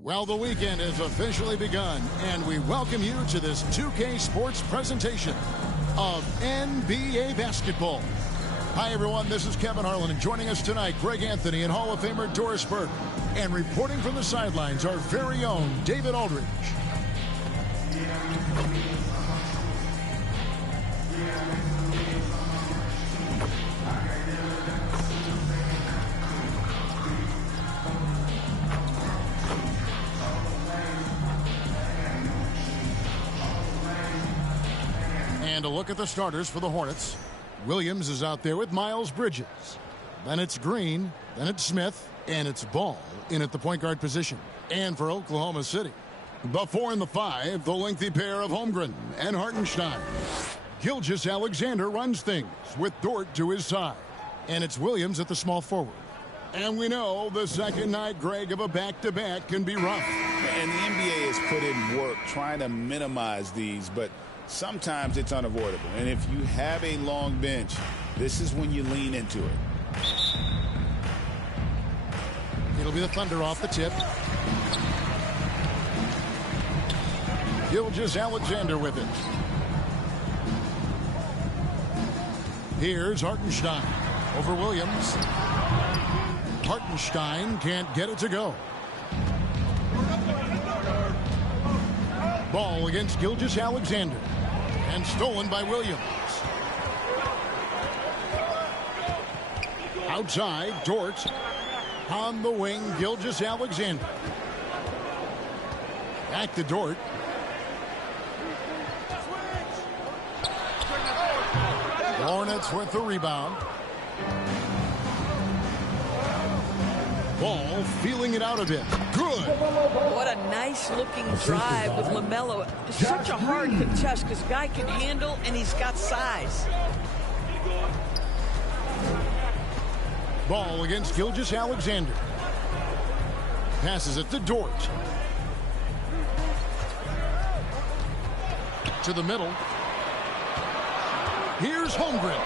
Well, the weekend has officially begun, and we welcome you to this 2K Sports presentation of NBA basketball. Hi, everyone. This is Kevin Harlan, and joining us tonight, Greg Anthony and Hall of Famer Doris Burke. And reporting from the sidelines, our very own David Aldridge. And a look at the starters for the Hornets. Williams is out there with Miles Bridges. Then it's Green. Then it's Smith. And it's Ball in at the point guard position. And for Oklahoma City, the 4 and the 5, the lengthy pair of Holmgren and Hartenstein. Gilgeous-Alexander runs things with Dort to his side. And it's Williams at the small forward. And we know the second night, Greg, of a back-to-back can be rough. And the NBA has put in work trying to minimize these, but sometimes it's unavoidable. And if you have a long bench, this is when you lean into it. It'll be the Thunder off the tip. Gilgeous-Alexander with it. Here's Hartenstein over Williams. Hartenstein can't get it to go. Ball against Gilgeous-Alexander. And stolen by Williams. Outside, Dort. On the wing, Gilgeous-Alexander. Back to Dort. Hornets with the rebound. Ball feeling it out a bit. Good. What a nice-looking drive with LaMelo. It's such a hard contest because the guy can handle and he's got size. Ball against Gilgeous-Alexander. Passes it to Dort. To the middle. Here's Holmgren.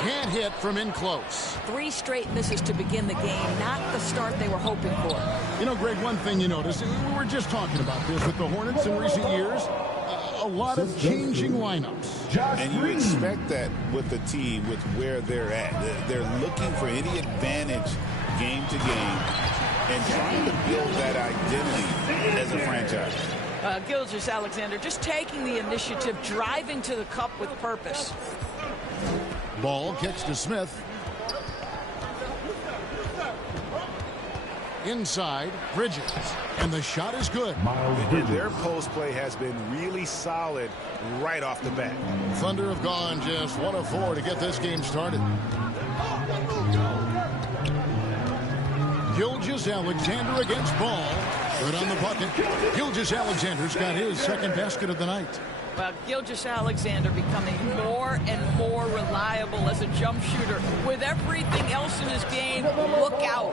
Can't hit from in close. 3 straight misses to begin the game. Not the start they were hoping for. You know, Greg, one thing you notice, we were just talking about this with the Hornets in recent years. A lot of changing lineups. And you expect that with the team, with where they're at. They're looking for any advantage game to game and trying to build that identity as a franchise. Gilgeous-Alexander just taking the initiative, driving to the cup with purpose. Ball kicks to Smith. Inside, Bridges. And the shot is good. Their post play has been really solid right off the bat. Thunder have gone just 1 of 4 to get this game started. Gilgeous-Alexander against Ball. Good on the bucket. Gilgeous-Alexander's got his second basket of the night. Well, Gilgeous-Alexander becoming more and more reliable as a jump shooter. With everything else in his game, look out.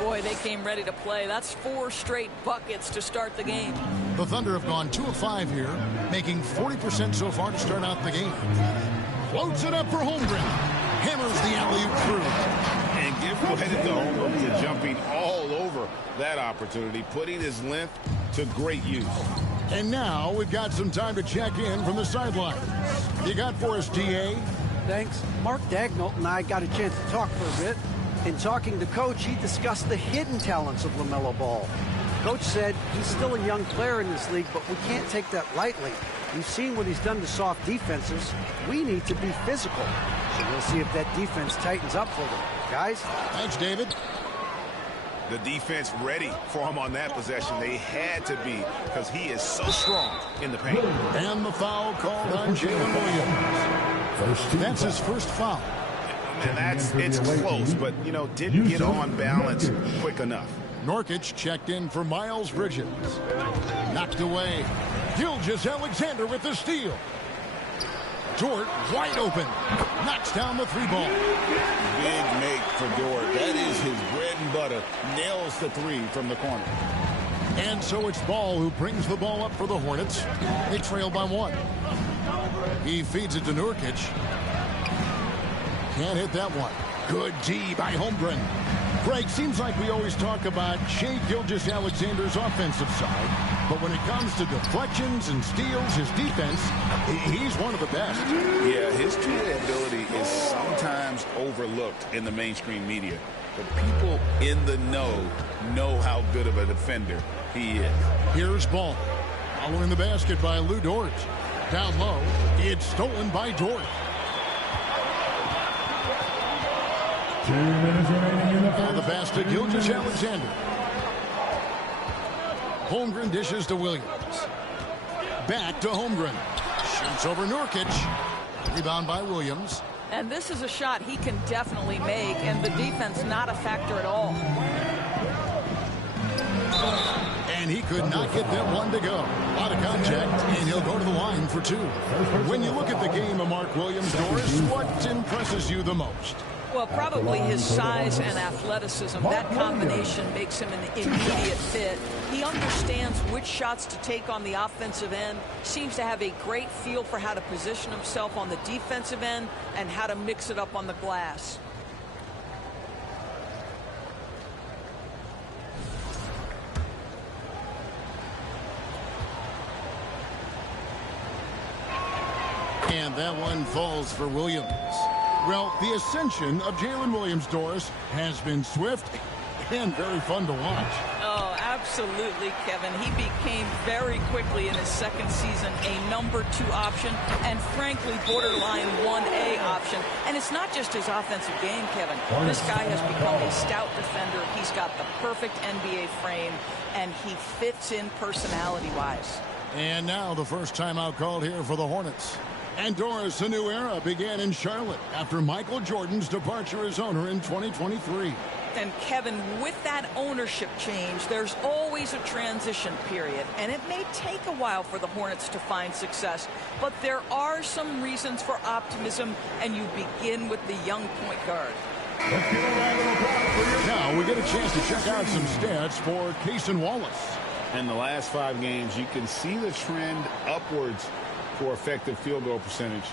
Boy, they came ready to play. That's 4 straight buckets to start the game. The Thunder have gone 2 of 5 here, making 40% so far to start out the game. Floats it up for Holmgren. Hammers the alley-oop through. And give credit to Holmgren for jumping all over that opportunity, putting his length to great use. And now we've got some time to check in from the sidelines. You got for us, DA? Thanks. Mark Dagnall and I got a chance to talk for a bit. In talking to Coach, he discussed the hidden talents of LaMelo Ball. Coach said he's still a young player in this league, but we can't take that lightly. We've seen what he's done to soft defenses. We need to be physical. So we'll see if that defense tightens up for them. Guys? Thanks, David. The defense ready for him on that possession. They had to be because he is so strong in the paint. And the foul called on Jalen Williams. That's his first foul. And it's close, but, you know, didn't get on balance quick enough. Nurkic checked in for Miles Bridges. Knocked away. Gilgeous-Alexander with the steal. Dort wide open. Knocks down the 3-ball. Big make for Dort. That is his bread and butter. Nails the 3 from the corner. And so it's Ball who brings the ball up for the Hornets. They trail by 1. He feeds it to Nurkic. Can't hit that one. Good D by Holmgren. Greg, seems like we always talk about Shai Gilgeous-Alexander's offensive side, but when it comes to deflections and steals, his defense, he's one of the best. Yeah, his two-way ability is sometimes overlooked in the mainstream media, but people in the know how good of a defender he is. Here's ball. Following the basket by Lou Dort. Down low, it's stolen by Dort. 2 minutes remaining in the For the basket, Gilgeous-Alexander. Holmgren dishes to Williams. Back to Holmgren. Shoots over Nurkic. Rebound by Williams. And this is a shot he can definitely make, and the defense not a factor at all. And he could not get that one to go. A lot of contact, and he'll go to the line for 2. When you look at the game of Mark Williams, Doris, what impresses you the most? Well, probably his size and athleticism. That combination makes him an immediate fit. He understands which shots to take on the offensive end, seems to have a great feel for how to position himself on the defensive end and how to mix it up on the glass. And that one falls for Williams. Well, the ascension of Jalen Williams, Doris, has been swift and very fun to watch. Oh, absolutely, Kevin. He became very quickly in his second season a number 2 option and, frankly, borderline 1A option. And it's not just his offensive game, Kevin. This guy has become a stout defender. He's got the perfect NBA frame, and he fits in personality-wise. And now the first timeout called here for the Hornets. And Doris, a new era began in Charlotte after Michael Jordan's departure as owner in 2023. And Kevin, with that ownership change, there's always a transition period, and it may take a while for the Hornets to find success, but there are some reasons for optimism, and you begin with the young point guard. Now we get a chance to check out some stats for Cason Wallace. In the last 5 games, you can see the trend upwards for effective field goal percentage,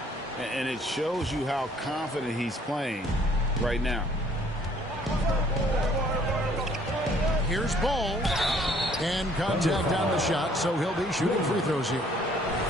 and it shows you how confident he's playing right now. Here's ball and contact on the shot, so he'll be shooting free throws here.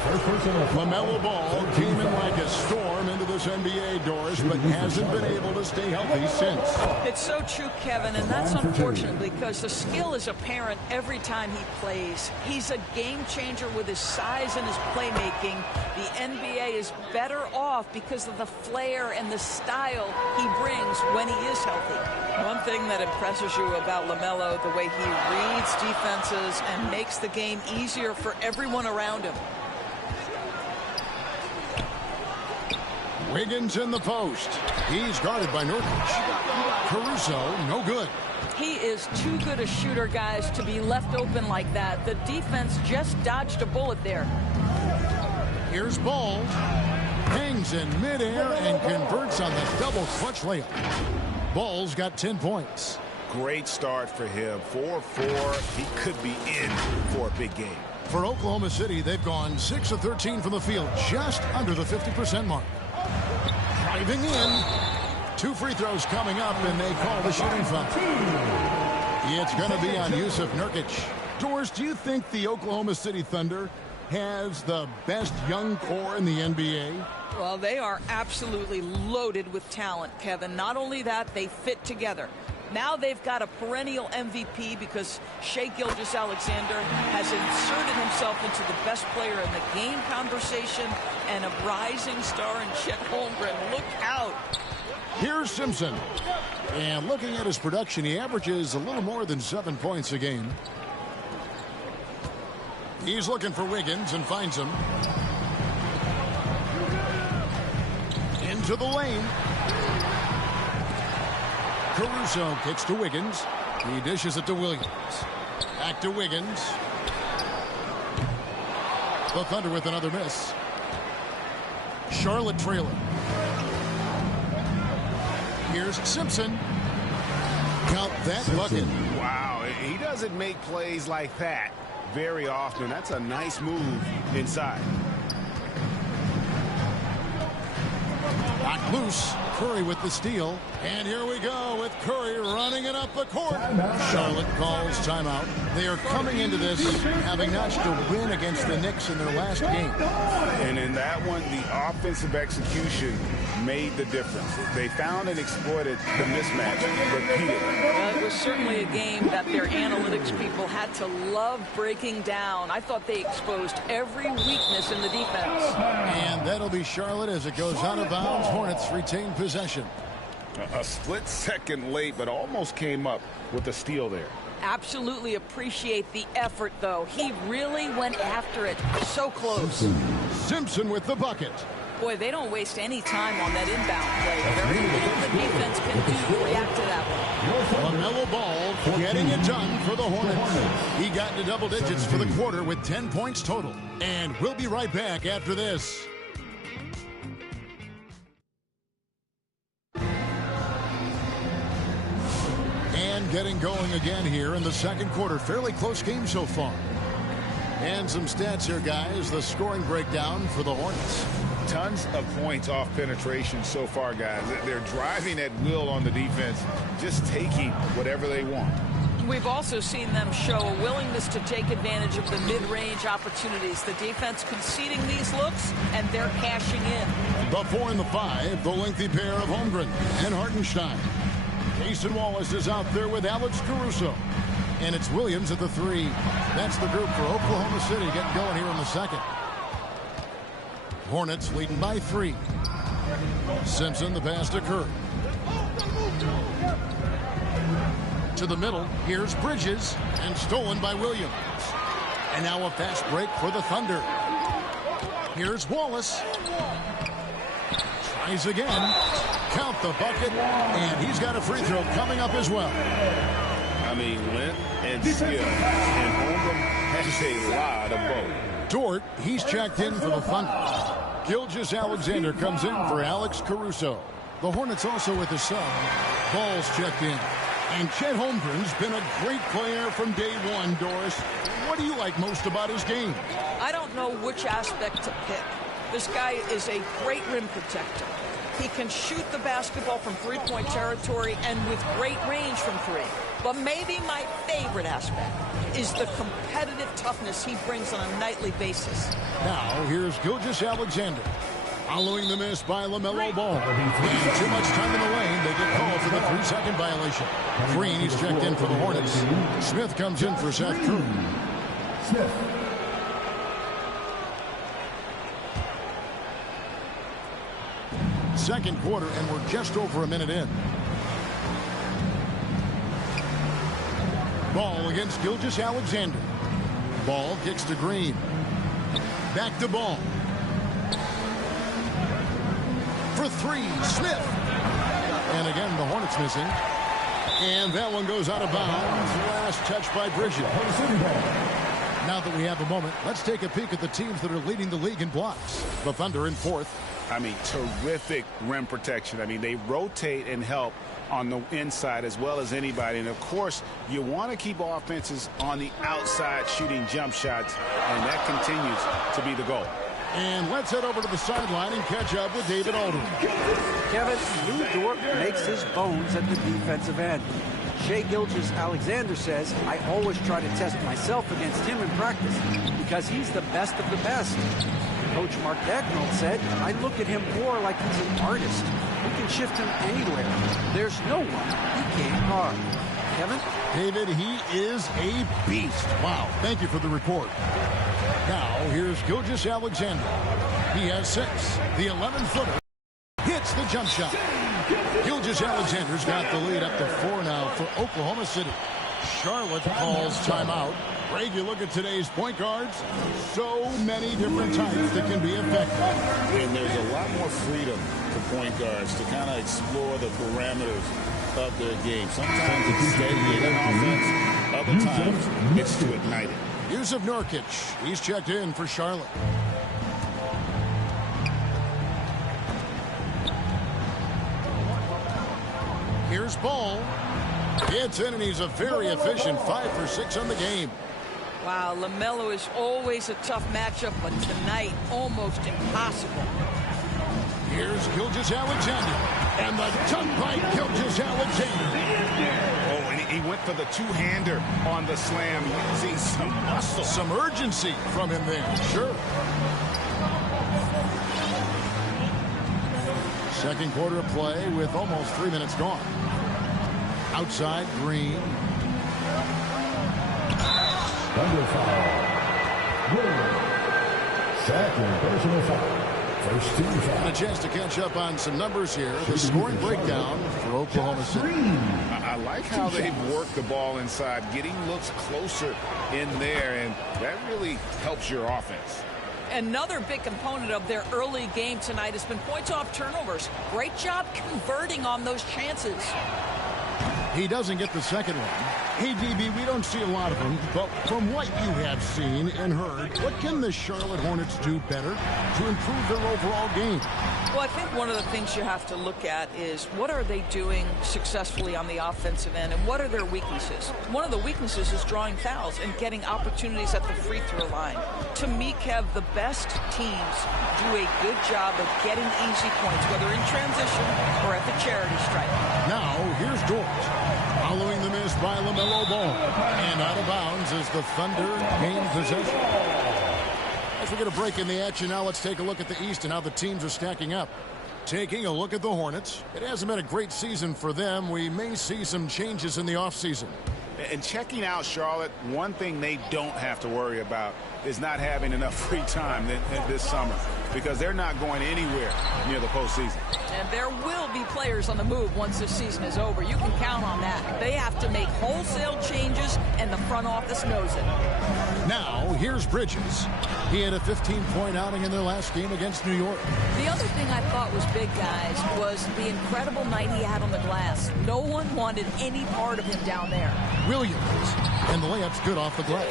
LaMelo Ball came in like a storm into this NBA, Doris, but hasn't been able to stay healthy since. It's so true, Kevin, and that's unfortunate because the skill is apparent every time he plays. He's a game changer with his size and his playmaking. The NBA is better off because of the flair and the style he brings when he is healthy. One thing that impresses you about LaMelo, the way he reads defenses and makes the game easier for everyone around him. Wiggins in the post. He's guarded by Nurkic. Caruso, no good. He is too good a shooter, guys, to be left open like that. The defense just dodged a bullet there. Here's Ball. Hangs in midair and converts on the double clutch layup. Ball's got 10 points. Great start for him. 4-4. He could be in for a big game. For Oklahoma City, they've gone 6 of 13 from the field, just under the 50% mark. Driving in. 2 free throws coming up, and they call the shooting foul. It's going to be on Yusuf Nurkic. Doris, do you think the Oklahoma City Thunder has the best young core in the NBA? Well, they are absolutely loaded with talent, Kevin. Not only that, they fit together. Now they've got a perennial MVP because Shai Gilgeous-Alexander has inserted himself into the best player in the game conversation and a rising star in Chet Holmgren. Look out. Here's Simpson. And looking at his production, he averages a little more than 7 points a game. He's looking for Wiggins and finds him. Into the lane. Caruso kicks to Wiggins. He dishes it to Williams. Back to Wiggins. The Thunder with another miss. Charlotte trailing. Here's Simpson. Count that bucket. Wow, he doesn't make plays like that very often. That's a nice move inside. Knocked loose. Curry with the steal. And here we go with Curry running it up the court. Charlotte calls timeout. They are coming into this having notched a win against the Knicks in their last game. And in that one, the offensive execution made the difference. They found and exploited the mismatch repeatedly. Well, it was certainly a game that their analytics people had to love breaking down. I thought they exposed every weakness in the defense. And that'll be Charlotte as it goes out of bounds. Hornets retain possession. A split second late, but almost came up with a steal there. Absolutely appreciate the effort, though. He really went after it. So close. Simpson with the bucket. Boy, they don't waste any time on that inbound play. Very little the defense can do to react to that one. LaMelo Ball getting it done for the Hornets. He got into double digits for the quarter with 10 points total. And we'll be right back after this. And getting going again here in the second quarter. Fairly close game so far. And some stats here, guys. The scoring breakdown for the Hornets. Tons of points off penetration so far, guys. They're driving at will on the defense, just taking whatever they want. We've also seen them show a willingness to take advantage of the mid-range opportunities. The defense conceding these looks, and they're cashing in. The 4 and the 5, the lengthy pair of Holmgren and Hartenstein. Jason Wallace is out there with Alex Caruso. And it's Williams at the 3. That's the group for Oklahoma City getting going here in the second. Hornets leading by 3. Simpson, the pass to Curry. To the middle, here's Bridges, and stolen by Williams. And now a fast break for the Thunder. Here's Wallace. Tries again. Count the bucket, and he's got a free throw coming up as well. I mean, length and skill, and Holmgren has a lot of both. Dort, he's checked in for the Thunder. Gilgeous-Alexander comes in for Alex Caruso. The Hornets also with a sub. Ball's checked in. And Chet Holmgren's been a great player from day one, Doris. What do you like most about his game? I don't know which aspect to pick. This guy is a great rim protector. He can shoot the basketball from three-point territory and with great range from 3. But maybe my favorite aspect is the competitive toughness he brings on a nightly basis. Now, here's Gilgeous-Alexander. Following the miss by LaMelo Ball. And too much time in the lane. They get called for the 3-second violation. Green, he's checked in for the Hornets. Smith comes in for Seth Curry. Smith. Second quarter, and we're just over a minute in. Ball against Gilgeous-Alexander. Ball kicks to Green. Back to Ball. For 3, Smith. And again, the Hornets missing. And that one goes out of bounds. Last touch by Bridges. Now that we have a moment, let's take a peek at the teams that are leading the league in blocks. The Thunder in 4th. I mean, terrific rim protection. I mean, they rotate and help on the inside as well as anybody. And, of course, you want to keep offenses on the outside shooting jump shots, and that continues to be the goal. And let's head over to the sideline and catch up with David Aldridge. Kevin, Lou Dort makes his bones at the defensive end. Shai Gilgeous-Alexander says, I always try to test myself against him in practice because he's the best of the best. Coach Mark Dagnall said, I look at him more like he's an artist. We can shift him anywhere. There's no one he can't guard. Kevin? David, he is a beast. Wow. Thank you for the report. Now, here's Gilgeous-Alexander. He has 6. The 11-footer hits the jump shot. Gilgeous-Alexander's got the lead up to 4 now for Oklahoma City. Charlotte calls timeout. Greg, you look at today's point guards, so many different types that can be effective. And there's a lot more freedom for point guards to kind of explore the parameters of their game. Sometimes it's steady in offense. Other times it's to ignite it. Yusuf Nurkic, he's checked in for Charlotte. Here's Ball. It's in, and he's a very efficient 5 for 6 on the game. Wow, LaMelo is always a tough matchup, but tonight almost impossible. Here's Gilgeous-Alexander. And the dunk by Gilgeous-Alexander. Oh, and he went for the two-hander on the slam, using some muscle. Some urgency from him there. Sure. Second quarter of play with almost 3 minutes gone. Outside, Green. Thunder foul. Second personal foul. First team foul. And a chance to catch up on some numbers here. The scoring breakdown for Oklahoma City. I like how they've worked the ball inside, getting looks closer in there, and that really helps your offense. Another big component of their early game tonight has been points off turnovers. Great job converting on those chances. He doesn't get the second one. Hey, DB, we don't see a lot of them, but from what you have seen and heard, what can the Charlotte Hornets do better to improve their overall game? Well, I think one of the things you have to look at is what are they doing successfully on the offensive end and what are their weaknesses? One of the weaknesses is drawing fouls and getting opportunities at the free throw line. To me, Kev, the best teams do a good job of getting easy points, whether in transition or at the charity stripe. Now, here's Dort. Following the miss by LaMelo Ball. And out of bounds as the Thunder gain possession. As we get a break in the action now, let's take a look at the East and how the teams are stacking up. Taking a look at the Hornets. It hasn't been a great season for them. We may see some changes in the offseason. And checking out Charlotte, one thing they don't have to worry about is not having enough free time this summer, because they're not going anywhere near the postseason. And there will be players on the move once this season is over. You can count on that. They have to make wholesale changes, and the front office knows it. Now, here's Bridges. He had a 15-point outing in their last game against New York. The other thing I thought was big, guys, was the incredible night he had on the glass. No one wanted any part of him down there. Williams. And the layup's good off the glass.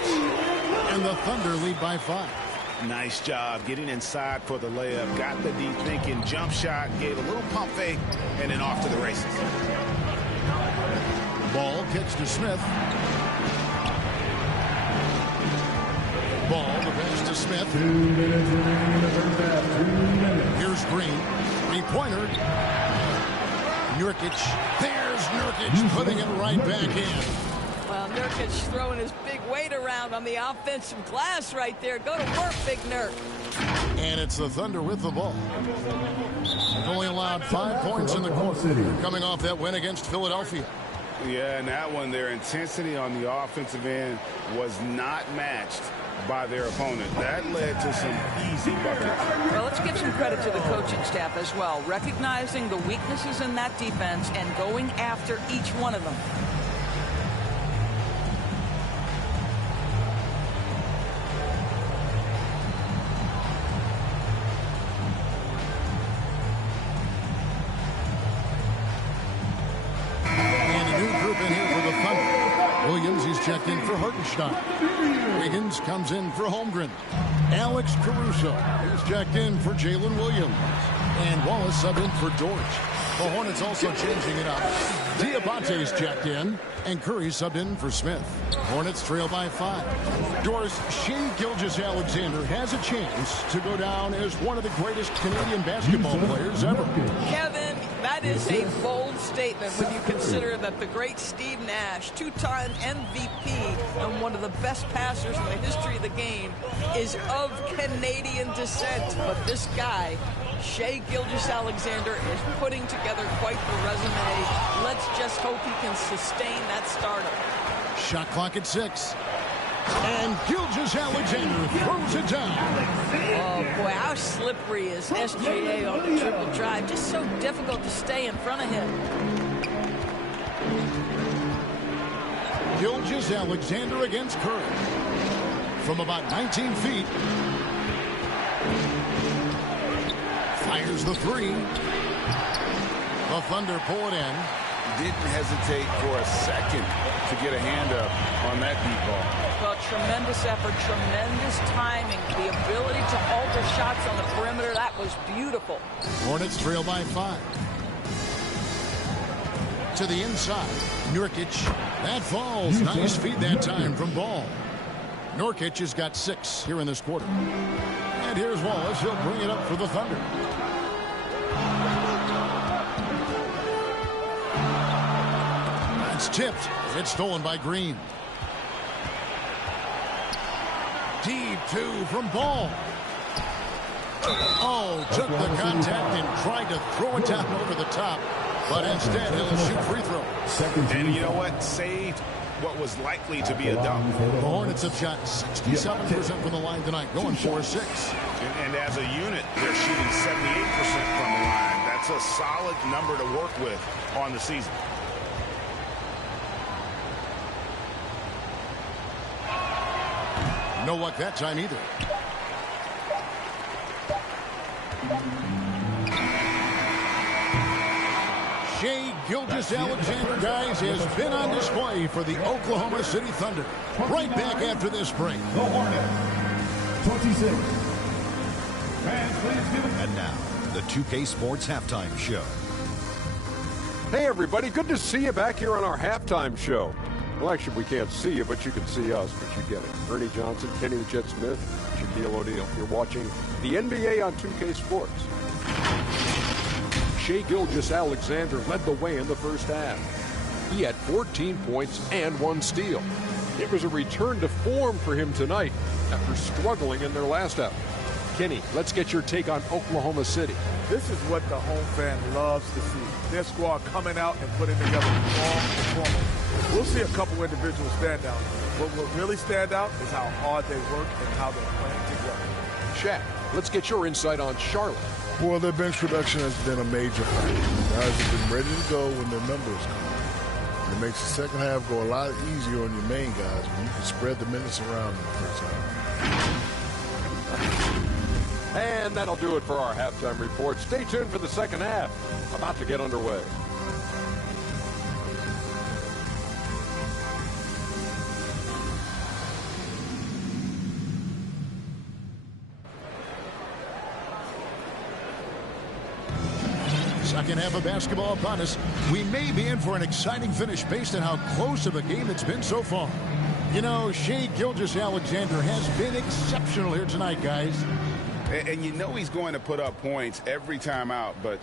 And the Thunder lead by 5. Nice job getting inside for the layup. Got the deep thinking jump shot, gave a little pump fake, and then off to the races. Ball kicks to Smith. Ball, the pass to Smith. 2 minutes remaining in the first half. 2 minutes. Here's Green. Three-pointer. Nurkic. There's Nurkic putting it right back in. Well, Nurkic throwing his big weight around on the offensive glass right there. Go to work, Big Nurk. And it's the Thunder with the ball. They've only allowed 5 points in the quarter, coming off that win against Philadelphia. Yeah, and that one, their intensity on the offensive end was not matched by their opponent. That led to some easy buckets. Well, let's give some credit to the coaching staff as well, recognizing the weaknesses in that defense and going after each one of them. Williams, he's checked in for Hartenstein. Wiggins comes in for Holmgren. Alex Caruso, he's checked in for Jalen Williams. And Wallace sub in for Dort. The Hornets also changing it up. Diabate's checked in, and Curry subbed in for Smith. Hornets trail by 5. Doris, Shea Gilgeous-Alexander has a chance to go down as one of the greatest Canadian basketball players ever. Kevin, that is a bold statement when you consider that the great Steve Nash, two-time MVP and one of the best passers in the history of the game, is of Canadian descent. But this guy, Shea Gilgeous-Alexander, is putting together quite the resume. Let's just hope he can sustain that stardom. Shot clock at 6. And Gilgeous-Alexander throws it down. Oh, boy, how slippery is SGA on the triple drive. Just so difficult to stay in front of him. Gilgeous-Alexander against Curry. From about 19 feet. Fires the 3. The Thunder pull it in. Didn't hesitate for a second to get a hand up on that deep ball. Well, tremendous effort, tremendous timing, the ability to alter shots on the perimeter. That was beautiful. Hornets trail by 5. To the inside, Nurkic. That falls. Nice feed that time from Ball. Nurkic has got 6 here in this quarter. And here's Wallace. He'll bring it up for the Thunder. Tipped. It's stolen by Green. Deep two from Ball. Oh, took the contact and tried to throw it down over the top. But instead, he'll shoot free throw. And you know what? Saved what was likely to be a dunk. The Hornets have shot 67% from the line tonight, going 4-6. And as a unit, they're shooting 78% from the line. That's a solid number to work with on the season. No luck that time either. Shai Gilgeous-Alexander, guys, has been on display for the Oklahoma City Thunder. Right back after this break. The Hornets, 26. And now, the 2K Sports Halftime Show. Hey, everybody. Good to see you back here on our halftime show. Well, actually, we can't see you, but you can see us, but you get it. Ernie Johnson, Kenny the Jet Smith, Shaquille O'Neal. You're watching the NBA on 2K Sports. Shai Gilgeous-Alexander led the way in the first half. He had 14 points and 1 steal. It was a return to form for him tonight after struggling in their last effort. Kenny, let's get your take on Oklahoma City. This is what the home fan loves to see. Their squad coming out and putting together a strong performance. We'll see a couple individual standouts. What will really stand out is how hard they work and how they're playing together. Shaq, let's get your insight on Charlotte. Well, their bench production has been a major factor. Guys have been ready to go when their numbers come. It makes the second half go a lot easier on your main guys when you can spread the minutes around in the first half. And that'll do it for our halftime report. Stay tuned for the second half. About to get underway. Second half of basketball upon us. We may be in for an exciting finish based on how close of a game it's been so far. You know, Shai Gilgeous-Alexander has been exceptional here tonight, guys. And you know he's going to put up points every time out, but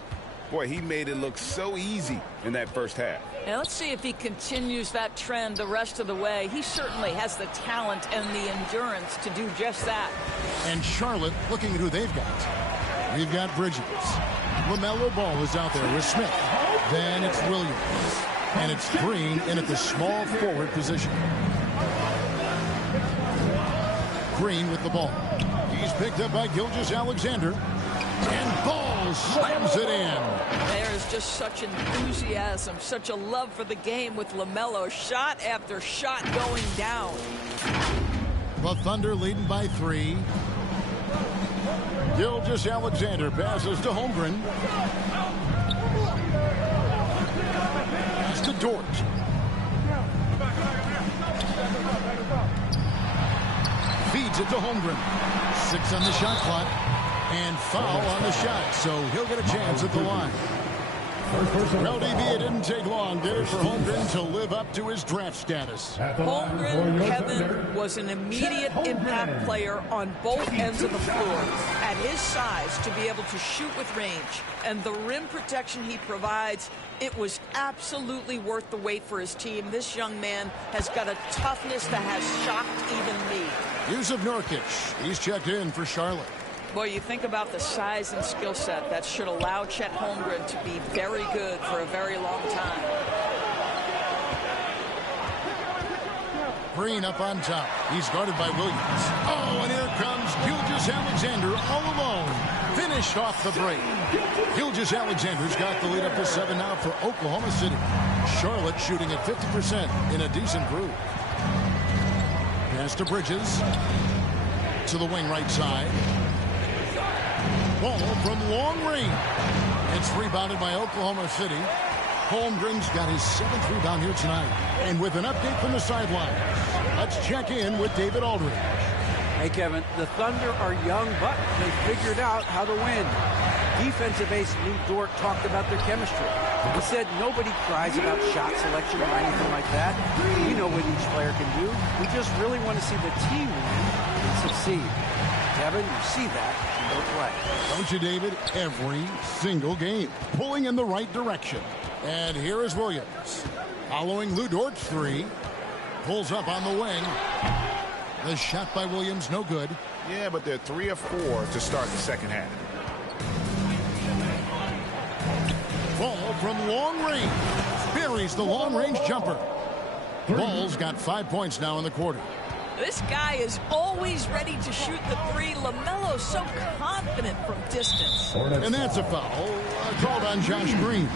boy, he made it look so easy in that first half. Now let's see if he continues that trend the rest of the way. He certainly has the talent and the endurance to do just that. And Charlotte, looking at who they've got. We've got Bridges. LaMelo Ball is out there with Smith. Then it's Williams. And it's Green in at the small forward position. Green with the ball. He's picked up by Gilgeous-Alexander. And Ball slams it in. There is just such enthusiasm, such a love for the game with LaMelo. Shot after shot going down. The Thunder leading by 3. Gilgeous-Alexander passes to Holmgren. Pass to Dort. Feeds it to Holmgren. 6 on the shot clock. And foul on the shot, so he'll get a chance at the line. Well, DB, it didn't take long, did it, for Holmgren to live up to his draft status? Holmgren, Kevin, was an immediate impact player on both ends of the floor. At his size, to be able to shoot with range and the rim protection he provides, it was absolutely worth the wait for his team. This young man has got a toughness that has shocked even me. Yusuf Nurkic, he's checked in for Charlotte. Boy, you think about the size and skill set that should allow Chet Holmgren to be very good for a very long time. Green up on top. He's guarded by Williams. Oh, and here comes Gilgeous-Alexander all alone. Finished off the break. Gilgeous-Alexander's got the lead up to 7 now for Oklahoma City. Charlotte shooting at 50% in a decent groove. Pass to Bridges. To the wing right side. Ball from long range. It's rebounded by Oklahoma City. Holmgren's got his 7th rebound here tonight. And with an update from the sideline, let's check in with David Aldridge. Hey, Kevin, the Thunder are young, but they figured out how to win. Defensive ace Lou Dort talked about their chemistry. He said nobody cries about shot selection or anything like that. We know what each player can do. We just really want to see the team win and succeed. Kevin, you see that in their play. Don't you, David? Every single game. Pulling in the right direction. And here is Williams. Following Lou Dort's three. Pulls up on the wing. The shot by Williams, no good. Yeah, but they're 3 of 4 to start the second half. Ball from long range. Buries the long-range jumper. Ball's got 5 points now in the quarter. This guy is always ready to shoot the three. LaMelo's so confident from distance. And that's a foul called on Josh Green.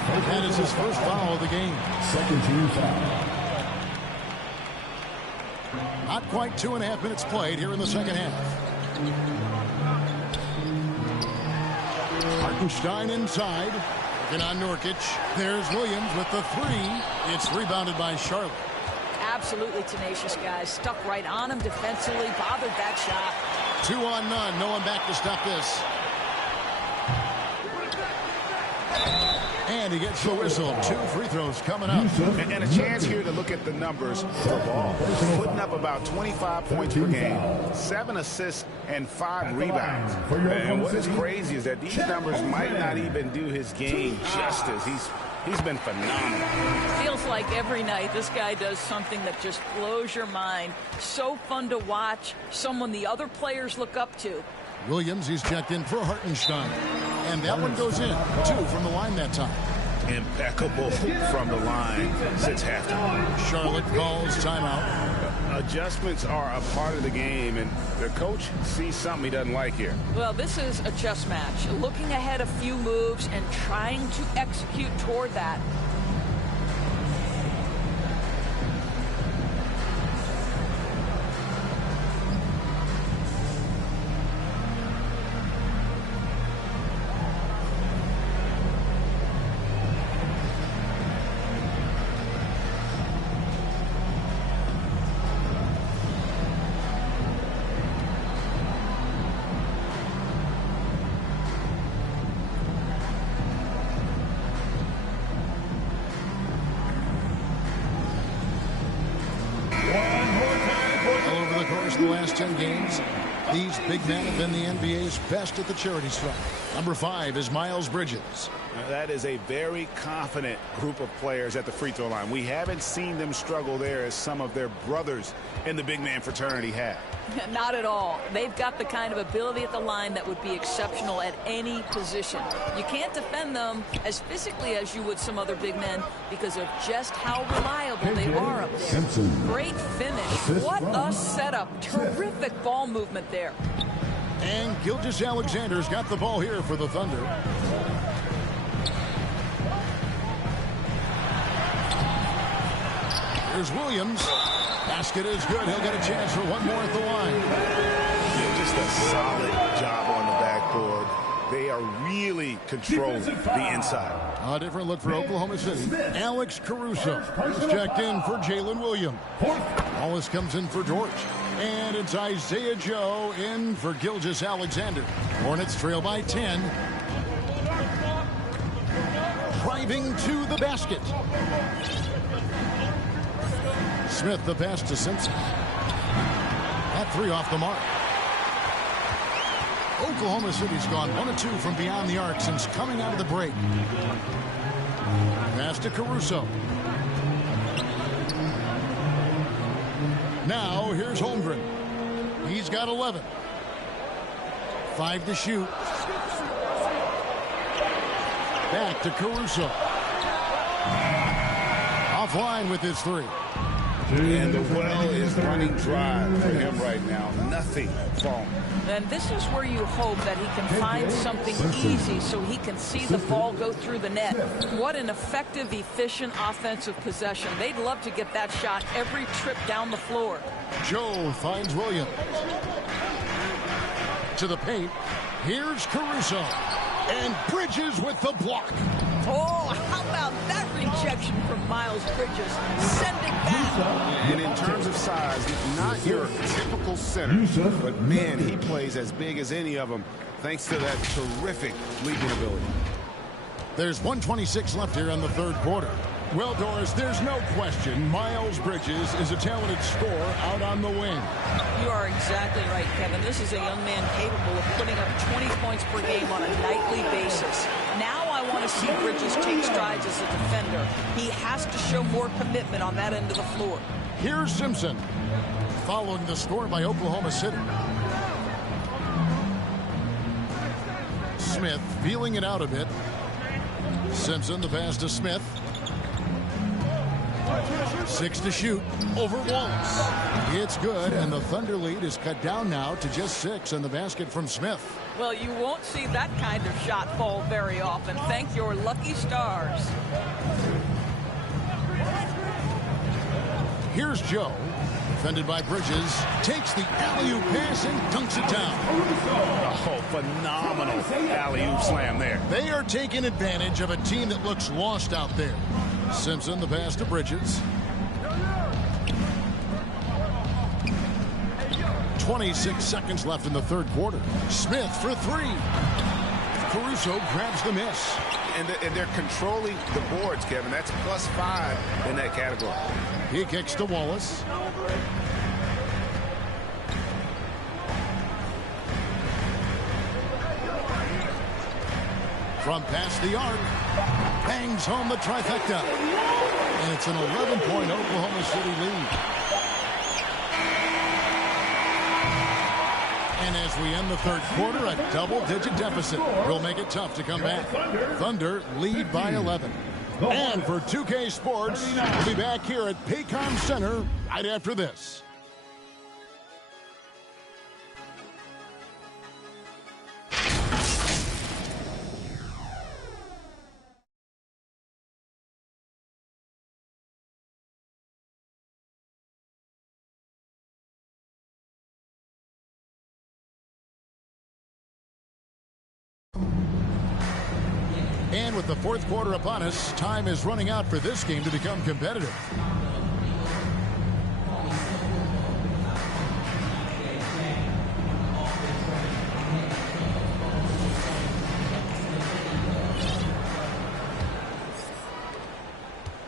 That is his first foul of the game. Second team foul. Not quite 2.5 minutes played here in the second half. Hartenstein inside. Working on Nurkic. There's Williams with the three. It's rebounded by Charlotte. Absolutely tenacious guys. Stuck right on him defensively. Bothered that shot. 2 on none. No one back to stop this. And he gets the whistle. 2 free throws coming up. And a chance here to look at the numbers for Ball. Putting up about 25 points per game, 7 assists, and 5 rebounds. And what is crazy is that these numbers might not even do his game justice. He's been phenomenal. Feels like every night this guy does something that just blows your mind. So fun to watch. Someone the other players look up to. Williams, he's checked in for Hartenstein. And that one goes in. 2 from the line that time. Impeccable from the line since halftime. Charlotte calls timeout. Adjustments are a part of the game, and their coach sees something he doesn't like here. Well, this is a chess match. Looking ahead a few moves and trying to execute toward that. The last 10 games, these big men have been the NBA's best at the charity stripe. Number 5 is Miles Bridges. Now, that is a very confident group of players at the free throw line. We haven't seen them struggle there as some of their brothers in the big man fraternity have. Not at all. They've got the kind of ability at the line that would be exceptional at any position. You can't defend them as physically as you would some other big men because of just how reliable they are up there. Great finish. What a setup. Terrific ball movement there. And Gilgeous-Alexander's got the ball here for the Thunder. Here's Williams. Basket is good. He'll get a chance for one more at the line. Yeah, just a solid job on the backboard. They are really controlling the inside. A different look for Oklahoma City. Alex Caruso is checked in for Jalen Williams. Wallace comes in for Dort. And it's Isaiah Joe in for Gilgeous-Alexander. Hornets trail by 10. Driving to the basket. Smith the pass to Simpson. That 3 off the mark. Oklahoma City's gone 1 of 2 from beyond the arc since coming out of the break. Pass to Caruso. Now here's Holmgren. He's got 11. 5 to shoot. Back to Caruso. Offline with his 3. And the well is running dry for him right now. Nothing falling. And this is where you hope that he can find something easy so he can see the ball go through the net. What an effective, efficient offensive possession. They'd love to get that shot every trip down the floor. Joe finds Williams. To the paint. Here's Caruso. And Bridges with the block. Oh, how about that rejection from Miles Bridges? Send it back. And in terms of size, he's not your typical center. But, man, he plays as big as any of them thanks to that terrific leaping ability. There's 1:26 left here in the third quarter. Well, Doris, there's no question Miles Bridges is a talented scorer out on the wing. You are exactly right, Kevin. This is a young man capable of putting up 20 points per game on a nightly basis. Now I want to see Bridges take strides as a defender. He has to show more commitment on that end of the floor. Here's Simpson, following the score by Oklahoma City. Smith feeling it out a bit. Simpson, the pass to Smith. 6 to shoot over Wallace. It's good, and the Thunder lead is cut down now to just 6, and the basket from Smith. Well, you won't see that kind of shot fall very often. Thank your lucky stars. Here's Joe, defended by Bridges, takes the alley-oop pass and dunks it down. Oh, phenomenal alley-oop slam there. They are taking advantage of a team that looks lost out there. Simpson, the pass to Bridges. 26 seconds left in the third quarter. Smith for 3. Caruso grabs the miss. And they're controlling the boards, Kevin. That's +5 in that category. He kicks to Wallace. From past the arc, bangs home the trifecta. And it's an 11-point Oklahoma City lead. And as we end the third quarter, a double-digit deficit will make it tough to come back. Thunder lead by 11. And for 2K Sports, we'll be back here at Paycom Center right after this. And with the fourth quarter upon us, time is running out for this game to become competitive.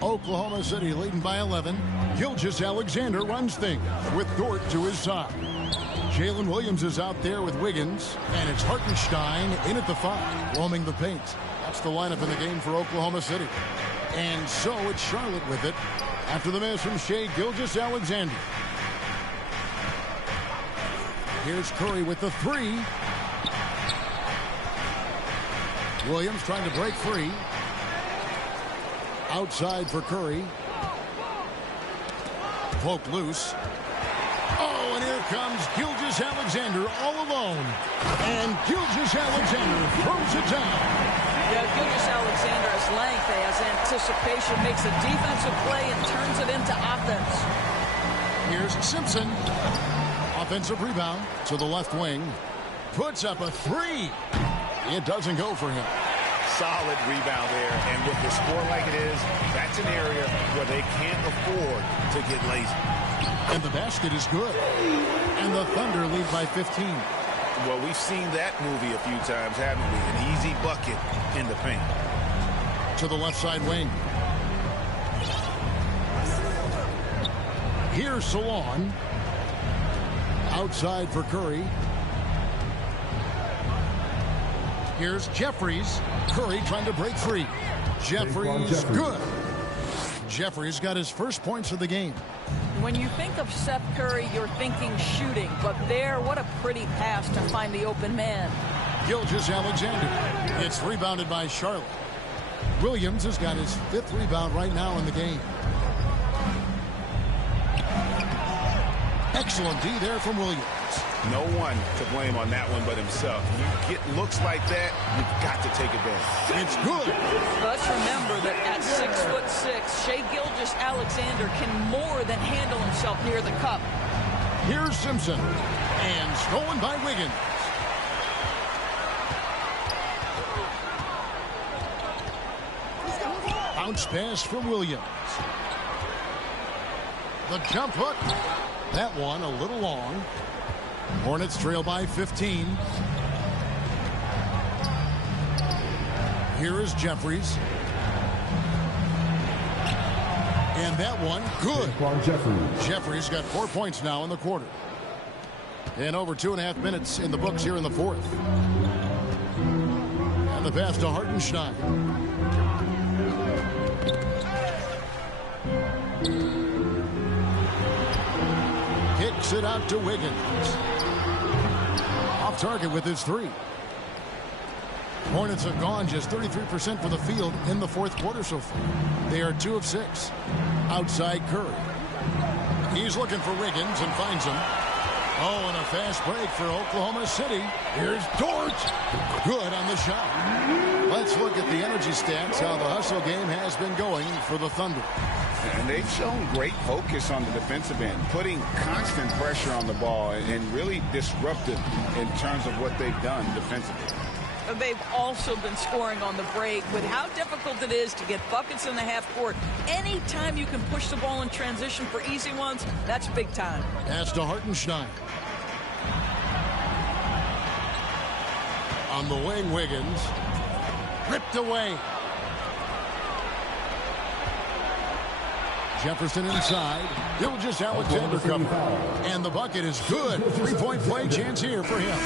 Oklahoma City leading by 11. Gilgeous-Alexander runs things with Dort to his side. Jalen Williams is out there with Wiggins, and it's Hartenstein in at the 5, roaming the paint. That's the lineup in the game for Oklahoma City. And so it's Charlotte with it after the miss from Shai Gilgeous-Alexander. Here's Curry with the 3. Williams trying to break free. Outside for Curry. Poked loose. Oh, and here comes Gilgeous-Alexander all alone. And Gilgeous-Alexander throws it down. Yeah, Gilgeous-Alexander has length, has anticipation, makes a defensive play and turns it into offense. Here's Simpson. Offensive rebound to the left wing. Puts up a 3. It doesn't go for him. Solid rebound there, and with the score like it is, that's an area where they can't afford to get lazy. And the basket is good. And the Thunder lead by 15. Well, we've seen that movie a few times, haven't we? An easy bucket in the paint. To the left side wing. Here's Salon. Outside for Curry. Here's Jeffries. Curry trying to break free. Jeffries, good. Jeffries got his first points of the game. When you think of Seth Curry, you're thinking shooting. But there, what a pretty pass to find the open man. Gilgeous-Alexander. It's rebounded by Charlotte. Williams has got his 5th rebound right now in the game. Excellent D there from Williams. No one to blame on that one but himself. You get looks like that, you've got to take advantage. It's good. Let's remember that at 6'6", Shai Gilgeous-Alexander can more than handle himself near the cup. Here's Simpson. And stolen by Wiggins. Bounce pass from Williams. The jump hook. That one a little long. Hornets trail by 15. Here is Jeffries. And that one, good. Jeffries got 4 points now in the quarter. And over 2.5 minutes in the books here in the fourth. And the the pass to Hartenstein. Kicks it out to Wiggins. Off target with his three. Hornets have gone just 33% for the field in the fourth quarter so far. They are 2 of 6. Outside Curry. He's looking for Wiggins and finds him. Oh, and a fast break for Oklahoma City. Here's Dort. Good on the shot. Let's look at the energy stats, how the hustle game has been going for the Thunder. And they've shown great focus on the defensive end, putting constant pressure on the ball and really disruptive in terms of what they've done defensively. They've also been scoring on the break. With how difficult it is to get buckets in the half court, anytime you can push the ball in transition for easy ones, that's big time. Pass to Hartenstein. On the wing, Wiggins. Ripped away. Jefferson inside. Gilgeous-Alexander covered. And the bucket is good. 3-point play chance here for him.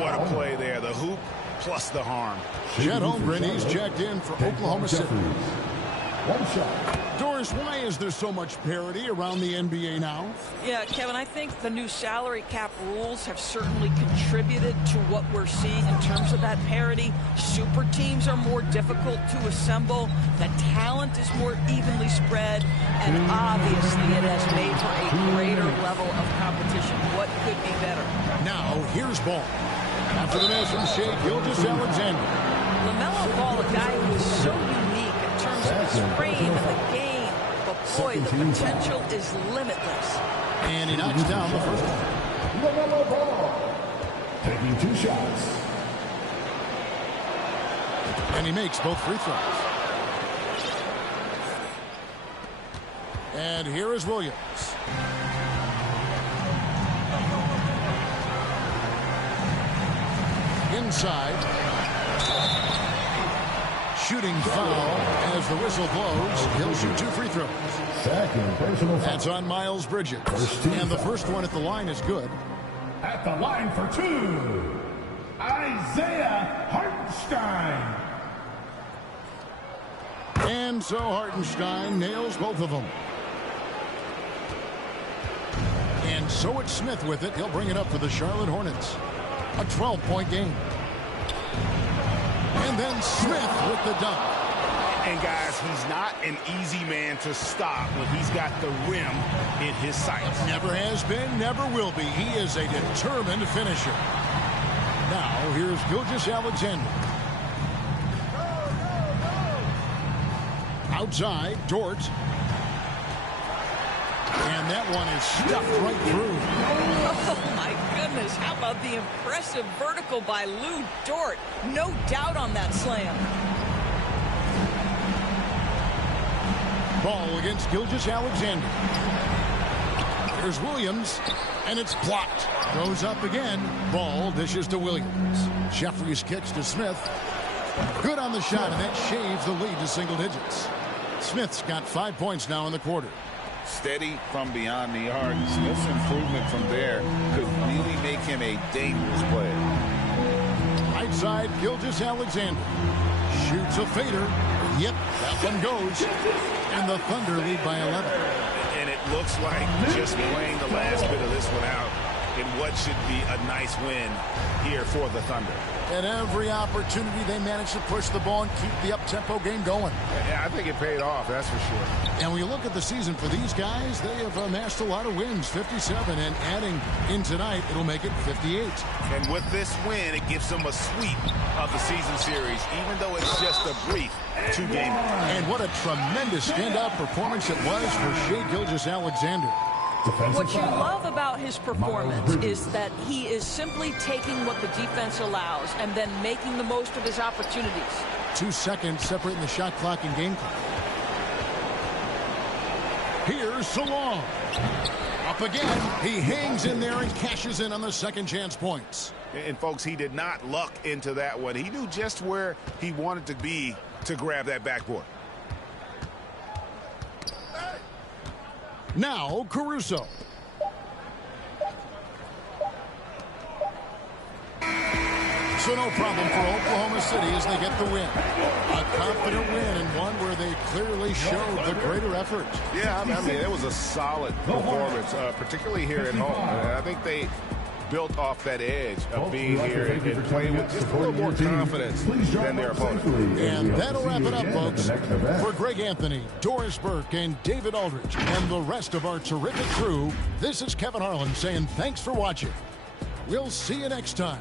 What a play there. The hoop plus the harm. Chet Holmgren, he's checked in for Oklahoma City. One shot. Doris, why is there so much parity around the NBA now? Yeah, Kevin, I think the new salary cap rules have certainly contributed to what we're seeing in terms of that parity. Super teams are more difficult to assemble. The talent is more evenly spread. And obviously it has made for a greater level of competition. What could be better? Now, here's Ball. After the miss from Shea Gilgeous-Alexander. LaMelo Ball, a guy who is so unique in terms of his frame and the game. But boy, the potential is limitless. And he knocks down the first one. LaMelo Ball taking 2 shots. And he makes both free throws. And here is Williams. Inside. Shooting foul as the whistle blows. He'll shoot 2 free throws. Second personal foul. That's on Miles Bridges. And the first one at the line is good. At the line for 2, Isaiah Hartenstein. And so Hartenstein nails both of them. And so it's Smith with it. He'll bring it up for the Charlotte Hornets. A 12-point game. And then Smith with the dunk. And guys, he's not an easy man to stop when he's got the rim in his sights. Never has been, never will be. He is a determined finisher. Now, here's Gilgeous-Alexander. Outside, Dort. And that one is stuffed right through. Oh, my goodness. How about the impressive vertical by Lou Dort? No doubt on that slam. Ball against Gilgeous-Alexander. There's Williams, and it's blocked. Goes up again. Ball dishes to Williams. Jeffries kicks to Smith. Good on the shot, and that shaves the lead to single digits. Smith's got 5 points now in the quarter. Steady from beyond the arc. Smith's improvement from there could really make him a dangerous player. Right side, Gilgeous-Alexander. Shoots a fader. Yep, that one goes. And the Thunder lead by 11. And it looks like just playing the last bit of this one out in what should be a nice win here for the Thunder. At every opportunity, they managed to push the ball and keep the up-tempo game going. Yeah, I think it paid off, that's for sure. And when you look at the season for these guys, they have amassed a lot of wins, 57, and adding in tonight, it'll make it 58. And with this win, it gives them a sweep of the season series, even though it's just a brief 2-game. And what a tremendous standout performance it was for Shea Gilgeous-Alexander. What you love about his performance is that he is simply taking what the defense allows and then making the most of his opportunities. 2 seconds separating the shot clock and game clock. Here's Salong. Up again. He hangs in there and cashes in on the second chance points. And folks, he did not luck into that one. He knew just where he wanted to be to grab that backboard. Now, Caruso. So no problem for Oklahoma City as they get the win. A confident win and one where they clearly showed the greater effort. Yeah, I mean, it was a solid performance, particularly here at home. I think they built off that edge of being here and playing with just a little more confidence than their opponent. And that'll wrap it up, folks. For Greg Anthony, Doris Burke, and David Aldridge, and the rest of our terrific crew, this is Kevin Harlan saying thanks for watching. We'll see you next time.